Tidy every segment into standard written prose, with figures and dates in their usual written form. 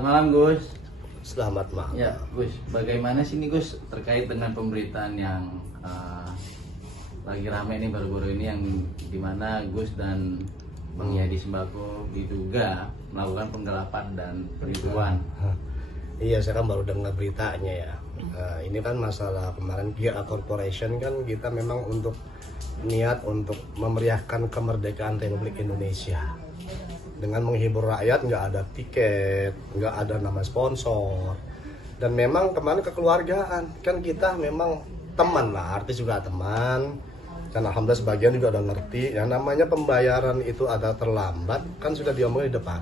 Selamat malam Gus. Selamat malam. Ya Gus, bagaimana sih nih Gus terkait dengan pemberitaan yang lagi ramai nih baru-baru ini yang dimana Gus dan Bang Yadi Sembako diduga melakukan penggelapan dan penipuan. Iya, saya kan baru dengar beritanya ya. Ini kan masalah kemarin GA Corporation kan kita memang untuk niat untuk memeriahkan kemerdekaan Republik Indonesia dengan menghibur rakyat, nggak ada tiket, nggak ada nama sponsor, dan memang kemarin kekeluargaan kan kita memang teman lah, artis juga teman, dan alhamdulillah sebagian juga udah ngerti yang namanya pembayaran itu ada terlambat kan sudah diomongin di depan.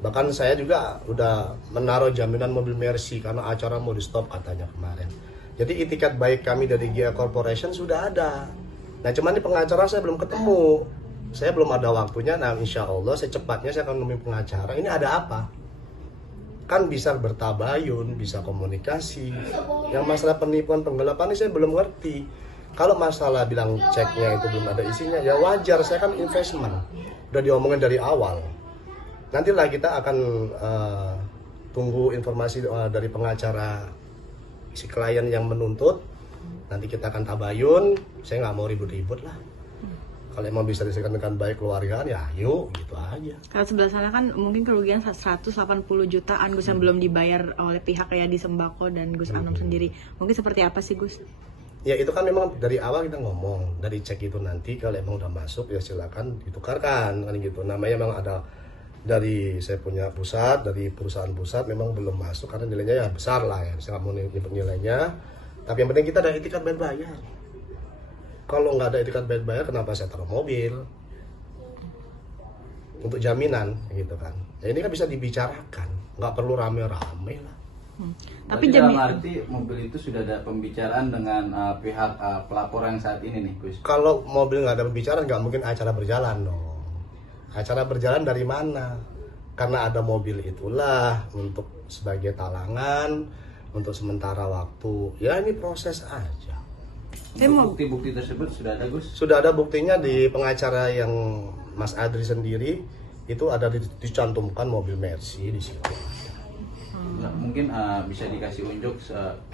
Bahkan saya juga udah menaruh jaminan mobil Mercy karena acara mau di stop katanya kemarin. Jadi itikat baik kami dari GA Corporation sudah ada. Nah cuman di pengacara saya belum ketemu. Saya belum ada waktunya. Nah insya Allah secepatnya saya akan menemui pengacara. Ini ada apa? Kan bisa bertabayun, bisa komunikasi. Yang masalah penipuan penggelapan ini saya belum ngerti. Kalau masalah bilang ceknya itu belum ada isinya, ya wajar. Saya kan investment. Udah diomongin dari awal. Nantilah kita akan tunggu informasi dari pengacara si klien yang menuntut. Nanti kita akan tabayun. Saya nggak mau ribut-ribut lah. Kalau emang bisa diselesaikan dengan baik keluargaan ya yuk gitu aja. Kalau sebelah sana kan mungkin kerugian 180 jutaan Gus yang belum dibayar oleh pihak Yadi Sembako dan Gus Anom sendiri. Mungkin seperti apa sih Gus? Ya itu kan memang dari awal kita ngomong, dari cek itu nanti kalau emang udah masuk ya silakan ditukarkan kan gitu. Namanya memang ada dari saya punya pusat, dari perusahaan pusat memang belum masuk karena nilainya ya besar lah ya. Saya nggak mau nyebut nilainya, tapi yang penting kita ada etikat bayar. Kalau nggak ada etikat bayar, kenapa saya taruh mobil untuk jaminan gitu kan? Ya ini kan bisa dibicarakan, nggak perlu rame-rame lah. Tapi dalam arti mobil itu sudah ada pembicaraan dengan pihak pelapor yang saat ini nih Gus. Kalau mobil nggak ada pembicaraan, nggak mungkin acara berjalan dong. Acara berjalan dari mana? Karena ada mobil itulah untuk sebagai talangan, untuk sementara waktu. Ya ini proses aja. Bukti-bukti tersebut sudah ada Gus? Sudah ada buktinya di pengacara yang Mas Adri sendiri itu ada dicantumkan mobil Mercy di situ. Nah, mungkin bisa dikasih unjuk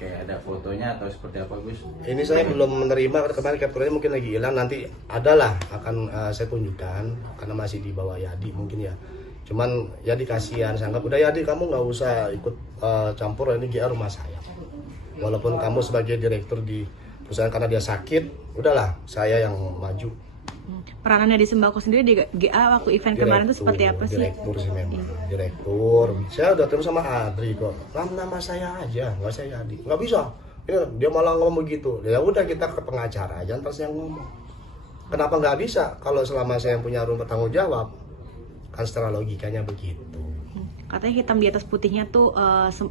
kayak ada fotonya atau seperti apa Gus? Ini saya belum menerima, kemarin capture-nya mungkin lagi hilang, nanti adalah akan saya tunjukkan karena masih di bawah Yadi mungkin ya. Cuman Yadi kasihan, saya anggap udah Yadi kamu nggak usah ikut campur, ini GA rumah saya. Walaupun kamu sebagai direktur di perusahaan karena dia sakit, udahlah saya yang maju. Peranannya di Sembako sendiri di GA waktu event kemarin itu seperti apa sih? Direktur sih memang, direktur. Saya udah terus sama Adri kok. Nama saya aja, nggak saya Yadi. Nggak bisa. Ya, dia malah ngomong begitu. Ya udah kita ke pengacara aja, ntar saya ngomong. Kenapa nggak bisa? Kalau selama saya yang punya rumah tanggung jawab, kan secara logikanya begitu. Katanya hitam di atas putihnya tuh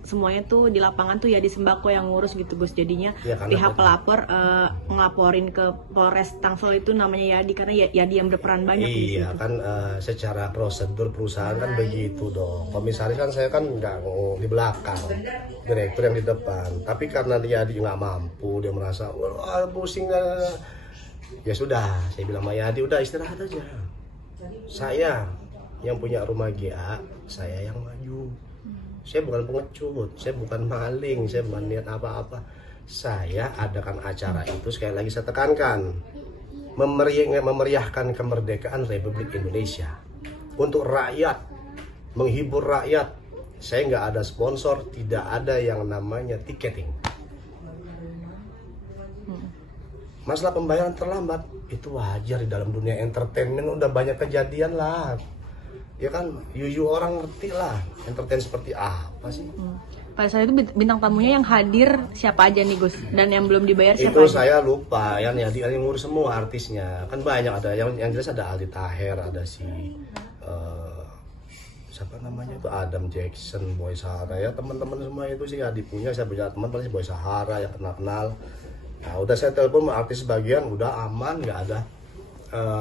semuanya tuh di lapangan tuh ya di Sembako yang ngurus gitu Gus. Jadinya ya, pihak pelapor ngelaporin ke Polres Tangsel itu namanya Yadi karena Yadi yang berperan banyak. Iya kan secara prosedur perusahaan kan begitu dong. Komisaris kan saya kan nggak di belakang, direktur yang di depan. Tapi karena dia nggak mampu, dia merasa wah pusing. Ya sudah, saya bilang sama Yadi udah istirahat aja. Saya yang punya rumah GA, saya yang maju. Saya bukan pengecut, saya bukan maling, saya bukan niat apa-apa. Saya adakan acara itu, sekali lagi saya tekankan, memeriahkan kemerdekaan Republik Indonesia. Untuk rakyat, menghibur rakyat. Saya nggak ada sponsor, tidak ada yang namanya tiketing. Masalah pembayaran terlambat, itu wajar di dalam dunia entertainment, udah banyak kejadian lah. Ya kan, orang ngerti lah entertain seperti apa sih. Pada saat itu bintang tamunya yang hadir siapa aja nih Gus? Dan yang belum dibayar siapa itu aja? Saya lupa, yang ngurus semua artisnya. Kan banyak, ada yang jelas ada Aldi Taher, ada si siapa namanya itu Adam Jackson, Boy Sahara ya, teman-teman semua itu sih Adi punya. Saya punya teman paling Boy Sahara ya kenal. Nah, udah saya telepon artis sebagian udah aman, nggak ada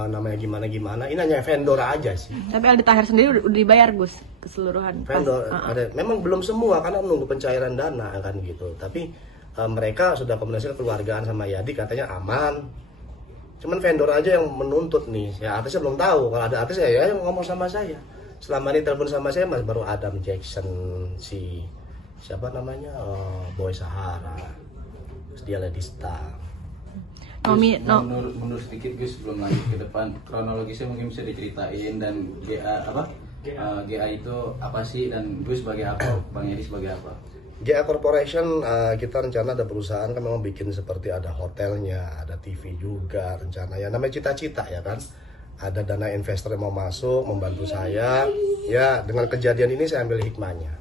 namanya gimana, ini hanya vendor aja sih. Tapi Aldi Taher sendiri udah dibayar Gus keseluruhan? Vendor ada, memang belum semua karena menunggu pencairan dana kan gitu. Tapi mereka sudah komunikasi kekeluargaan sama Yadi katanya aman. Cuman vendor aja yang menuntut nih. Ya artisnya belum tahu. Kalau ada artis ya yang ngomong sama saya. selama ini telepon sama saya mas baru Adam Jackson, si siapa namanya, Boy Sahara, terus dia Lady Star. Mundur sedikit Gus sebelum lanjut ke depan, kronologisnya mungkin bisa diceritain, dan GA itu apa sih, dan Gus sebagai apa, Bang Yadi sebagai apa? GA Corporation, kita rencana ada perusahaan kan memang bikin seperti ada hotelnya, ada TV juga rencana, ya namanya cita-cita ya kan. Ada dana investor yang mau masuk membantu saya, ya dengan kejadian ini saya ambil hikmahnya.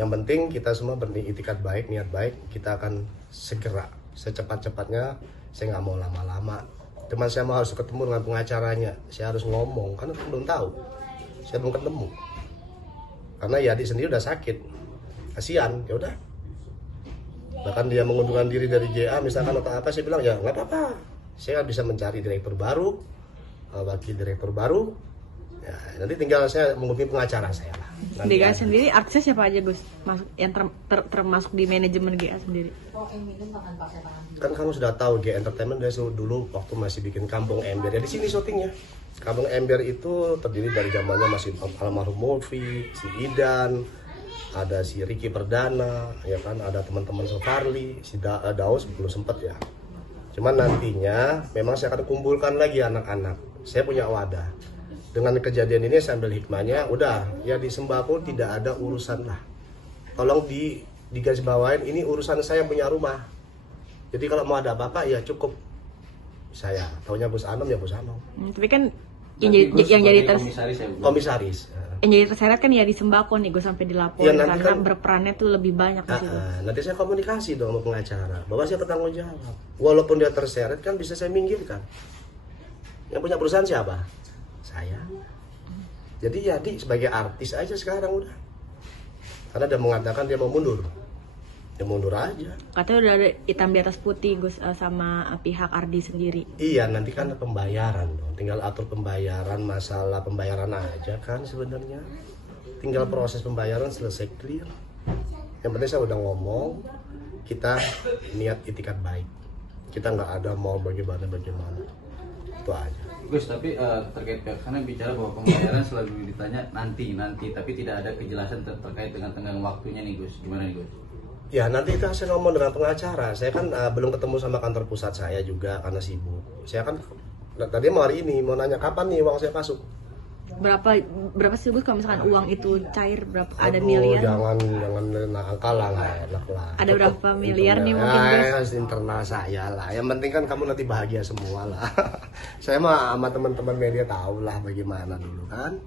Yang penting kita semua beritikat baik, niat baik, kita akan segera secepat-cepatnya. Saya nggak mau lama-lama, cuman saya mau harus ketemu dengan pengacaranya, saya harus ngomong karena saya belum tahu, saya belum ketemu karena Yadi sendiri udah sakit, kasihan, ya udah. Bahkan dia mengundurkan diri dari GA misalkan atau apa, saya bilang ya nggak apa-apa, saya bisa mencari direktur baru, wakil direktur baru, ya, nanti tinggal saya menghubungi pengacara saya lah. Di GA sendiri artisnya siapa aja Gus, yang termasuk di manajemen GA sendiri? Kan kamu sudah tahu GA Entertainment dari dulu waktu masih bikin Kampung Ember, ya di sini syutingnya. Kampung Ember itu terdiri dari zamannya masih almarhum Mulfi, si Idan, ada si Ricky Perdana, ya kan, ada teman-teman Sofarli, si Daus belum sempat ya. Cuman nantinya memang saya akan kumpulkan lagi anak-anak. Saya punya wadah. Dengan kejadian ini saya ambil hikmahnya, udah ya di Sembako tidak ada urusan lah. Tolong digaris bawain, ini urusan saya punya rumah. Jadi kalau mau ada apa-apa ya cukup saya. Taunya Bos Anom ya Bos Anom. Tapi kan yang jadi komisaris. Yang jadi terseret kan ya di Sembako nih, gue sampai dilaporin ya, karena kan, berperannya tuh lebih banyak di situ. Nanti saya komunikasi dong sama pengacara bahwa saya bertanggung jawab. Walaupun dia terseret kan bisa saya minggirkan. Yang punya perusahaan siapa? Saya. Jadi Yadi sebagai artis aja sekarang udah. Karena dia mengatakan dia mau mundur. Ya mundur aja. Katanya udah ada hitam di atas putih Gus sama pihak Ardi sendiri. Iya, nanti kan pembayaran dong. Tinggal atur pembayaran, masalah pembayaran aja kan sebenarnya. Tinggal proses pembayaran selesai clear. Yang penting saya udah ngomong, kita niat itikat baik. Kita nggak ada mau bagaimana. Itu aja. Gus, tapi terkait pihak sana bicara bahwa pembayaran selalu ditanya nanti, tapi tidak ada kejelasan terkait dengan tenggang waktunya nih Gus. Gimana nih Gus? Ya nanti itu saya ngomong dengan pengacara. Saya kan belum ketemu sama kantor pusat saya juga karena sibuk. Saya kan tadi mau hari ini mau nanya kapan nih uang saya masuk. Berapa sih Gus kalau misalkan uang itu cair, berapa? Ada Aduh, miliar? Jangan angka lah, nggak enak lah. Ada berapa miliar nih mungkin Gus? Internal saya lah. Yang penting kan kamu nanti bahagia semua lah. Saya mah sama teman-teman media tahu lah bagaimana dulu kan.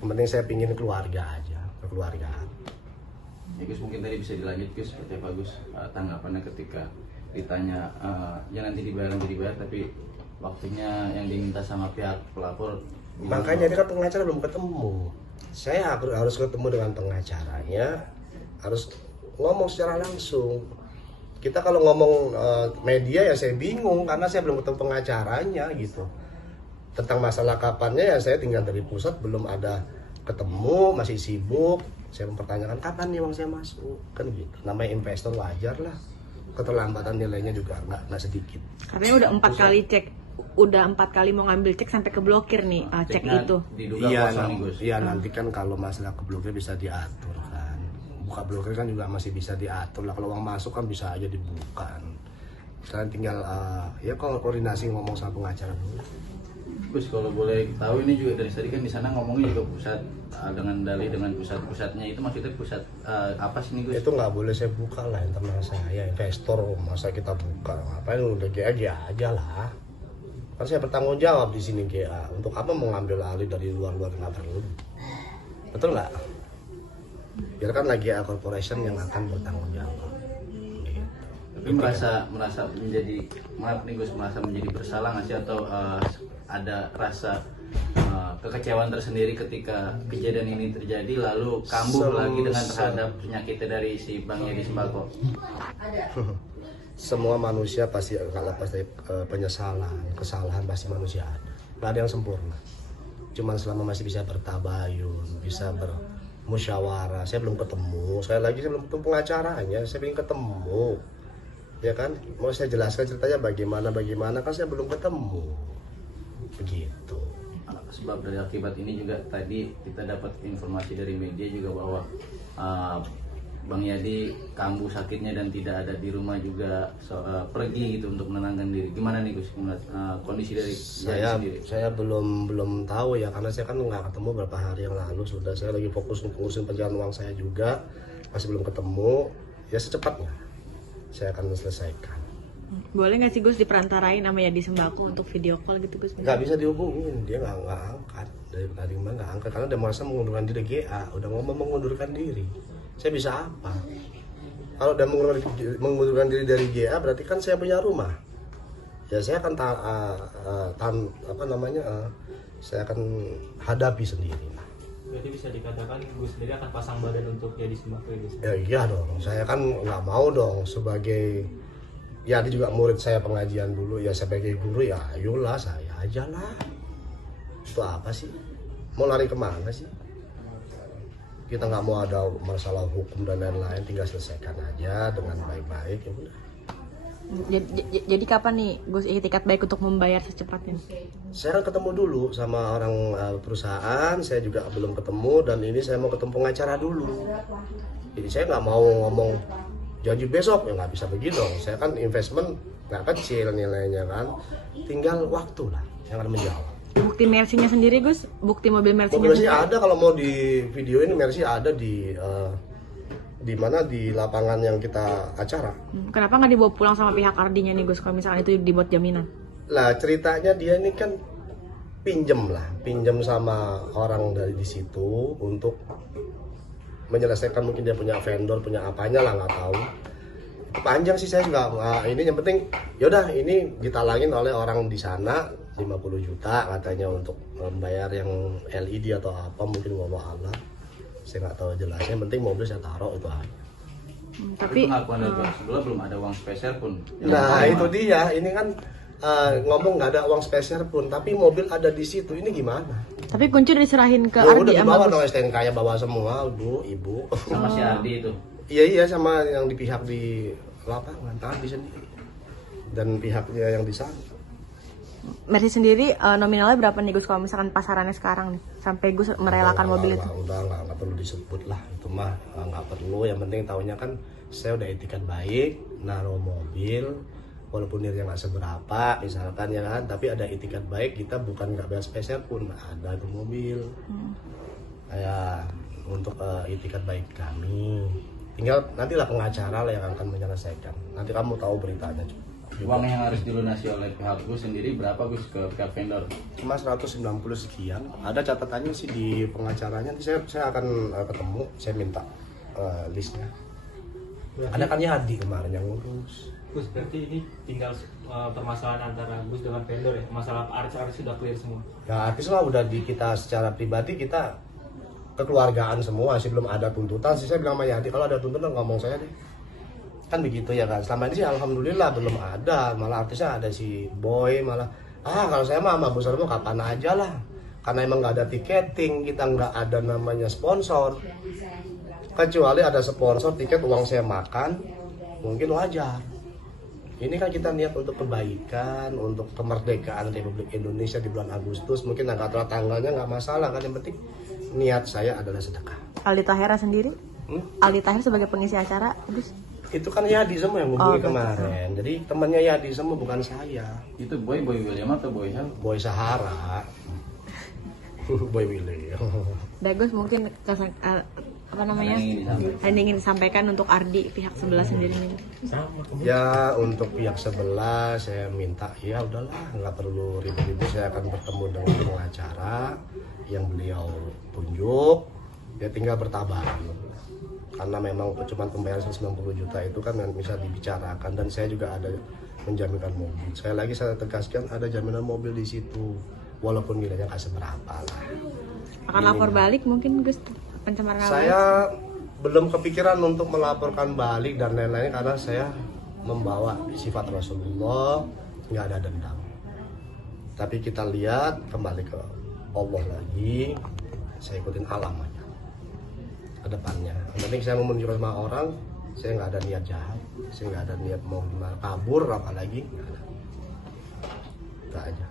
Yang penting saya pingin keluarga aja, kekeluargaan. Ya Gus, mungkin tadi bisa dilanjut Gus, seperti apa Gus tanggapannya ketika ditanya ya nanti dibayar tapi waktunya yang diminta sama pihak pelapor. Makanya ini kan pengacara belum ketemu. Saya harus ketemu dengan pengacaranya, harus ngomong secara langsung. Kita kalau ngomong media ya saya bingung karena saya belum ketemu pengacaranya gitu. Tentang masalah kapannya ya saya tinggal dari pusat belum ada ketemu, masih sibuk. Saya mempertanyakan kapan nih uang saya masuk, kan gitu. Namanya investor wajar lah. Keterlambatan nilainya juga nggak sedikit. Katanya udah 4 kali mau ngambil cek sampai keblokir nih cek itu. Iya nanti kan kalau masalah keblokir bisa diatur kan. Buka blokir kan juga masih bisa diatur lah. Kalau uang masuk kan bisa aja dibuka. Sekarang tinggal ya kalau koordinasi ngomong sama pengacara dulu. Gus, kalau boleh tahu ini juga dari tadi kan di sana ngomongnya juga pusat dengan dalih dengan pusat-pusatnya itu maksudnya pusat apa sih nih Gus? Itu nggak boleh saya buka lah internal saya, investor masa kita buka, ngapain udah GA aja lah. Kan saya bertanggung jawab di sini GA, untuk apa mengambil alih dari luar-luar nggak perlu, betul nggak? Biarkan lagi GA Corporation yang akan bertanggung jawab. Tapi merasa menjadi maaf nih Gus, merasa menjadi bersalah nggak sih atau ada rasa kekecewaan tersendiri ketika kejadian ini terjadi lalu kambuh lagi dengan terhadap penyakitnya dari si Bang Yadi Sembako? Semua manusia pasti akan lepas dari penyesalan, kesalahan pasti manusia ada. Gak ada yang sempurna. Cuman selama masih bisa bertabayun, bisa bermusyawarah. Saya belum ketemu, sekali lagi saya belum ketemu pengacaranya, saya ingin ketemu. Ya kan, mau saya jelaskan ceritanya bagaimana kan saya belum ketemu. Begitu. sebab dari akibat ini juga tadi kita dapat informasi dari media juga bahwa Bang Yadi kambuh sakitnya dan tidak ada di rumah juga, pergi gitu untuk menenangkan diri. Gimana nih Gus kondisi dari Yadi sendiri? Saya belum tahu ya, karena saya kan nggak ketemu beberapa hari yang lalu. Sudah saya lagi fokus ngurusin penjualan uang saya juga, masih belum ketemu. Ya secepatnya saya akan selesaikan. Boleh nggak sih Gus diperantarain sama Yadi Sembako untuk video call gitu Gus? Nggak bisa dihubungin, dia nggak angkat. Dari tadi nggak angkat karena dia merasa mengundurkan diri GA, udah ngomong mengundurkan diri. Saya bisa apa? Kalau udah mengundurkan diri dari GA berarti kan saya punya rumah. Ya saya akan saya akan hadapi sendiri. Berarti bisa dikatakan Gus sendiri akan pasang badan untuk Yadi Sembako ya? Ya iya dong, saya kan nggak mau dong sebagai, ya dia juga murid saya pengajian dulu, ya sebagai guru ya ayolah saya aja lah. Itu apa sih? Mau lari kemana sih? Kita nggak mau ada masalah hukum dan lain-lain, tinggal selesaikan aja dengan baik-baik ya udah. Jadi kapan nih Gus itikat baik untuk membayar secepatnya? Saya akan ketemu dulu sama orang perusahaan, saya juga belum ketemu, dan ini saya mau ketemu pengacara dulu. Jadi saya nggak mau ngomong janji besok, ya nggak bisa begitu dong. Saya kan investment nggak kecil nilainya kan, tinggal waktu lah yang akan menjawab. Bukti Mercy-nya sendiri Gus, bukti mobil Mercy-nya Mobil Mercy sendiri? ada, kalau mau di video ini Mercy ada di mana, di lapangan yang kita acara. Kenapa nggak dibawa pulang sama pihak Ardinya nih Gus kalau misalkan itu dibuat jaminan? Lah ceritanya dia ini kan pinjam sama orang dari di situ untuk menyelesaikan, mungkin dia punya vendor, punya apanya lah nggak tahu. Panjang sih, saya nggak ini, yang penting yaudah ini ditalangin oleh orang di sana 50 juta katanya untuk membayar yang LED atau apa, mungkin wallah Allah, saya nggak tahu jelasnya. Yang penting mobil saya taruh itu aja. Tapi pengakuan dari Bang Sebelah belum ada uang spesial pun. Nah itu dia, ini kan ngomong nggak ada uang spesial pun, tapi mobil ada di situ, ini gimana? Tapi kunci udah diserahin ke Ya Ardi udah sama dibawa Gus. dong, STNK-nya bawa semua, ibu. Sama si Ardi itu. Iya sama yang di pihak di lapangan tadi sendiri dan pihaknya yang di sana. Mercy sendiri nominalnya berapa nih Gus kalau misalkan pasarannya sekarang nih sampai Gus merelakan mobil itu? Udah nggak perlu disebut lah, itu mah nggak perlu. Yang penting tahunya kan saya udah etikat baik, naruh mobil walaupun nilainya nggak seberapa misalkan ya kan, tapi ada etikat baik, kita bukan nggak bayar spesial pun ada itu mobil. Kayak untuk etikat baik kami, tinggal nantilah pengacara lah yang akan menyelesaikan. Nanti kamu tahu beritanya. Uang yang harus dilunasi oleh pihak Gus sendiri berapa Gus ke pihak vendor? Cuma 190 sekian. Ada catatannya sih di pengacaranya. Nanti saya akan ketemu, saya minta listnya. Ada kan Yadi kemarin yang ngurus. Gus, berarti ini tinggal permasalahan antara Gus dengan vendor ya? Masalah artis sudah clear semua? Ya artis lah udah di kita secara pribadi, kita kekeluargaan semua sih, belum ada tuntutan sih. Saya bilang sama Yadi, kalau ada tuntutan ngomong saya deh. Kan begitu ya kan, selama ini sih alhamdulillah belum ada. Malah artisnya ada si Boy, malah kalau saya mah sama Gus Armo kapan aja lah, karena emang nggak ada tiketing, kita nggak ada namanya sponsor, kecuali ada sponsor tiket uang saya makan mungkin wajar. Ini kan kita niat untuk kebaikan, untuk kemerdekaan Republik Indonesia di bulan Agustus, mungkin angka tanggalnya nggak masalah kan, yang penting niat saya adalah sedekah. Aldi Tahira sendiri? Aldi Tahir sebagai pengisi acara Gus? Itu kan Yadi semua yang hubungi kemarin. Jadi temannya Yadi semua, bukan saya. Itu Boy William atau Boy Hel? Boy Sahara. Boy William. Bagus, mungkin apa namanya? Yang ingin disampaikan untuk Ardi pihak sebelah sendiri nih. Ya untuk pihak sebelah saya minta ya udahlah, nggak perlu ribet-ribet, saya akan bertemu dengan pengacara yang beliau tunjuk. Ya tinggal bertahan. Karena memang cuma pembayaran 190 juta itu kan bisa dibicarakan, dan saya juga ada menjaminkan mobil. Sekali lagi saya tegaskan, ada jaminan mobil di situ walaupun nilainya nggak seberapa lah. Akan lapor balik mungkin Gus pencemaran nama baik? Saya belum kepikiran untuk melaporkan balik dan lain-lain, karena saya membawa sifat Rasulullah, nggak ada dendam. Tapi kita lihat kembali ke Allah lagi, saya ikutin alam aja ke depannya. Yang penting saya mau menunjukkan sama orang, saya nggak ada niat jahat, saya nggak ada niat mau kabur apalagi, nggak ada. Itu aja.